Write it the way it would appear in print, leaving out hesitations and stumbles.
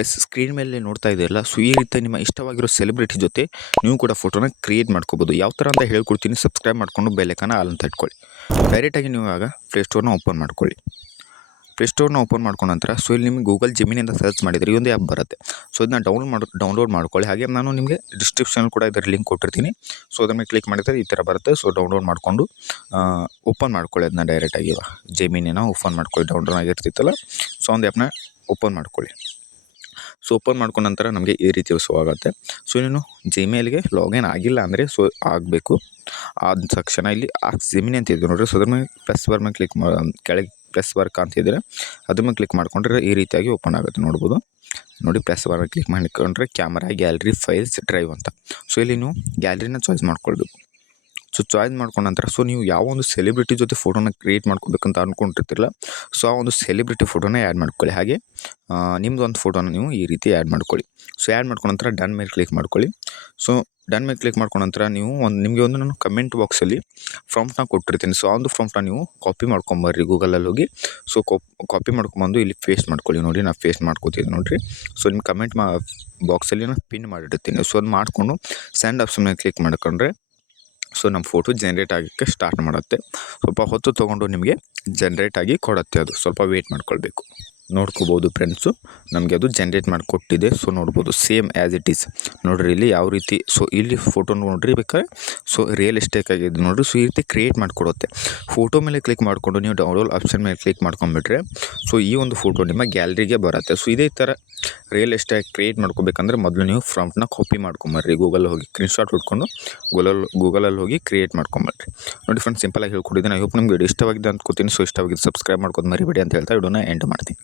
Friends screen ಮೇಲೆ ನೋಡ್ತಾ ಇದ್ದೀರಲ್ಲ, ಸೊ ಈ ರೀತಿ ನಿಮ್ಮ ಇಷ್ಟವಾಗಿರೋ ಸೆಲೆಬ್ರಿಟಿ ಜೊತೆ ನೀವು ಕೂಡ ಫೋಟೋನ ಕ್ರಿಯೇಟ್ ಮಾಡ್ಕೋಬೋದು. ಯಾವ ಥರ ಅಂತ ಹೇಳ್ಕೊಡ್ತೀನಿ. ಸಬ್ಸ್ಕ್ರೈಬ್ ಮಾಡಿಕೊಂಡು ಬೆಲ್ ಐಕಾನ್ ಆಲ್ ಅಂತ ಇಟ್ಕೊಳ್ಳಿ. ಡೈರೆಕ್ಟಾಗಿ ನೀವು ಆಗ ಪ್ಲೇಸ್ಟೋರ್ನ ಓಪನ್ ಮಾಡ್ಕೊಳ್ಳಿ. ಪ್ಲೇಸ್ಟೋರ್ನ ಓಪನ್ ಮಾಡ್ಕೊಂಡ ನಂತರ ಸೊ ಇಲ್ಲಿ ನಿಮಗೆ ಗೂಗಲ್ ಜೆಮಿನಿಯಿಂದ ಸರ್ಚ್ ಮಾಡಿದರೆ ಈ ಒಂದು ಆ್ಯಪ್ ಬರುತ್ತೆ. ಸೊ ಇದನ್ನ ಡೌನ್ಲೋಡ್ ಮಾಡ್ಕೊಳ್ಳಿ. ಹಾಗೆ ನಾನು ನಿಮಗೆ ಡಿಸ್ಕ್ರಿಪ್ಷನ್ ಕೂಡ ಇದರ ಲಿಂಕ್ ಕೊಟ್ಟಿರ್ತೀನಿ. ಸೊ ಅದರ ಮೇಲೆ ಕ್ಲಿಕ್ ಮಾಡಿದರೆ ಈ ಥರ ಬರುತ್ತೆ. ಸೊ ಡೌನ್ಲೋಡ್ ಮಾಡಿಕೊಂಡು ಓಪನ್ ಮಾಡ್ಕೊಳ್ಳಿ. ಅದನ್ನ ಡೈರೆಕ್ಟಾಗಿ ಜೆಮಿನಿನ ಓಪನ್ ಮಾಡ್ಕೊಳ್ಳಿ. ಡೌನ್ಲೋಡ್ ಆಗಿರ್ತಿತ್ತಲ್ಲ, ಸೊ ಒಂದು ಆ್ಯಪ್ನ ಓಪನ್ ಮಾಡ್ಕೊಳ್ಳಿ. ಸೊ ಓಪನ್ ಮಾಡ್ಕೊಂಡ ನಂತರ ನಮಗೆ ಈ ರೀತಿ ಶೋ ಆಗುತ್ತೆ. ಸೊ ನೀನು ಜಿಮೇಲ್ಗೆ ಲಾಗಿನ್ ಆಗಿಲ್ಲ ಅಂದರೆ ಸೊ ಆಗಬೇಕು. ಆದ ತಕ್ಷಣ ಇಲ್ಲಿ ಜೆಮಿನಿ ಅಂತ ಇದೆ ನೋಡಿರಿ. ಸೊ ಅದ್ರ ಮೇಲೆ ಪ್ಲಸ್ ಬಾರ್ ಮೇಲೆ ಕ್ಲಿಕ್ ಕೆಳಗೆ ಪ್ಲಸ್ ಬಾರ್ ಕಾಣ್ತಿದ್ರೆ ಅದ್ರ ಮೇಲೆ ಕ್ಲಿಕ್ ಮಾಡ್ಕೊಂಡ್ರೆ ಈ ರೀತಿಯಾಗಿ ಓಪನ್ ಆಗುತ್ತೆ. ನೋಡ್ಬೋದು ನೋಡಿ, ಪ್ಲಸ್ ಬಾರ್ ಮೇಲೆ ಕ್ಲಿಕ್ ಮಾಡಿಕೊಂಡ್ರೆ ಕ್ಯಾಮರಾ, ಗ್ಯಾಲರಿ, ಫೈಲ್ಸ್, ಡ್ರೈವ್ ಅಂತ. ಸೊ ಇಲ್ಲಿ ನೀವು ಗ್ಯಾಲರಿನ ಚಾಯ್ಸ್ ಮಾಡ್ಕೊಳ್ಬೇಕು. ಸೊ ಚಾಯ್ಸ್ ಮಾಡ್ಕೊಂಡ ನಂತರ ಸೊ ನೀವು ಯಾವ ಒಂದು ಸೆಲೆಬ್ರಿಟಿ ಜೊತೆ ಫೋಟೋನ ಕ್ರಿಯೇಟ್ ಮಾಡ್ಕೋಬೇಕಂತ ಅಂದ್ಕೊಂಡಿರ್ತಿರಲ್ಲ, ಸೊ ಆ ಒಂದು ಸೆಲೆಬ್ರಿಟಿ ಫೋಟೋನ ಆ್ಯಡ್ ಮಾಡ್ಕೊಳ್ಳಿ. ಹಾಗೆ ನಿಮ್ಮದು ಒಂದು ಫೋಟೋನ ನೀವು ಈ ರೀತಿ ಆ್ಯಡ್ ಮಾಡ್ಕೊಳ್ಳಿ. ಸೊ ಆ್ಯಡ್ ಮಾಡ್ಕೊಂಡ ನಂತರ ಡನ್ ಮೇಲೆ ಕ್ಲಿಕ್ ಮಾಡ್ಕೊಳ್ಳಿ. ಸೊ ಡನ್ ಮೇಲೆ ಕ್ಲಿಕ್ ಮಾಡ್ಕೊಂಡ ನಂತರ ನೀವು ನಿಮಗೆ ಒಂದು ನಾನು ಕಮೆಂಟ್ ಬಾಕ್ಸಲ್ಲಿ ಪ್ರಾಂಪ್ಟ್ನ ಕೊಟ್ಟಿರ್ತೀನಿ. ಸೊ ಆ ಒಂದು ಪ್ರಾಂಪ್ಟ್ನ ನೀವು ಕಾಪಿ ಮಾಡ್ಕೊಂಬರ್ರಿ ಗೂಗಲಲ್ಲಿ ಹೋಗಿ. ಸೊ ಕಾಪಿ ಮಾಡ್ಕೊಂಬಂದು ಇಲ್ಲಿ ಪೇಸ್ಟ್ ಮಾಡ್ಕೊಳ್ಳಿ. ನೋಡಿ, ನಾನು ಪೇಸ್ಟ್ ಮಾಡ್ಕೋತೀನಿ ನೋಡಿರಿ. ಸೊ ನಿಮ್ಮ ಕಮೆಂಟ್ ಬಾಕ್ಸಲ್ಲಿ ನಾನು ಪಿನ್ ಮಾಡಿರ್ತೀನಿ. ಸೊ ಅದು ಮಾಡಿಕೊಂಡು ಸೆಂಡ್ ಆಪ್ಷನ್ ಮೇಲೆ ಕ್ಲಿಕ್ ಮಾಡ್ಕೊಂಡ್ರೆ ಸೊ ನಮ್ಮ ಫೋಟೋ ಜನ್ರೇಟ್ ಆಗೋಕ್ಕೆ ಸ್ಟಾರ್ಟ್ ಮಾಡುತ್ತೆ. ಸ್ವಲ್ಪ ಹೊತ್ತು ತೊಗೊಂಡು ನಿಮಗೆ ಜನ್ರೇಟ್ ಆಗಿ ಕೊಡುತ್ತೆ. ಅದು ಸ್ವಲ್ಪ ವೆಯ್ಟ್ ಮಾಡ್ಕೊಳ್ಬೇಕು. ನೋಡ್ಕೋಬೋದು ಫ್ರೆಂಡ್ಸು, ನಮಗೆ ಅದು ಜನ್ರೇಟ್ ಮಾಡಿ ಕೊಟ್ಟಿದೆ. ಸೊ ನೋಡ್ಬೋದು ಸೇಮ್ ಆ್ಯಸ್ ಇಟ್ ಈಸ್. ನೋಡಿರಿ ಇಲ್ಲಿ ಯಾವ ರೀತಿ. ಸೊ ಇಲ್ಲಿ ಫೋಟೋ ನೋಡಿರಿ ಬೇಕಾದ್ರೆ ಸೊ ರಿಯಲಿಸ್ಟಿಕ್ ಆಗಿದೆ ನೋಡಿರಿ. ಸೊ ಈ ರೀತಿ ಕ್ರಿಯೇಟ್ ಮಾಡಿಕೊಡುತ್ತೆ. ಫೋಟೋ ಮೇಲೆ ಕ್ಲಿಕ್ ಮಾಡಿಕೊಂಡು ನೀವು ಡೌನ್ಲೋಡ್ ಆಪ್ಷನ್ ಮೇಲೆ ಕ್ಲಿಕ್ ಮಾಡ್ಕೊಂಡ್ಬಿಟ್ರೆ ಸೊ ಈ ಒಂದು ಫೋಟೋ ನಿಮ್ಮ ಗ್ಯಾಲರಿಗೆ ಬರುತ್ತೆ. ಸೊ ಇದೇ ಥರ ರಿಯಲಿಸ್ಟಿಕ್ ಕ್ರಿಯೇಟ್ ಮಾಡ್ಕೋಬೇಕಂದ್ರೆ ಮೊದಲು ನೀವು ಪ್ರಾಂಪ್ಟ್ನ ಕಾಪಿ ಮಾಡ್ಕೊಂಬರ್ರಿ. ಗೂಗಲ್ ಹೋಗಿ ಸ್ಕ್ರೀನ್ಶಾಟ್ ಹೊಡ್ಕೊಂಡು ಗೂಗಲಲ್ಲಿ ಹೋಗಿ ಕ್ರಿಯೇಟ್ ಮಾಡ್ಕೊಂಬರ್ರಿ. ನೋಡಿ ಫ್ರೆಂಡ್ಸ್, ಸಿಂಪಲಾಗಿ ಹೇಳ್ಕೊಟ್ಟಿದ್ದೀನಿ. ಐ ಹೋಪ್ ನಿಮಗೆ ಇಷ್ಟವಾಗಿದೆ ಅಂದ್ಕೋತೀನಿ. ಸೊ ಇಷ್ಟವಾಗಿದ್ದು ಸಬ್ಸ್ಕ್ರೈಬ್ ಮಾಡ್ಕೊಂಡು ಮರಿಬೇಡಿ ಅಂತ ಹೇಳ್ತಾ ವಿಡಿಯೋನ ಎಂಡ್ ಮಾಡ್ತೀನಿ.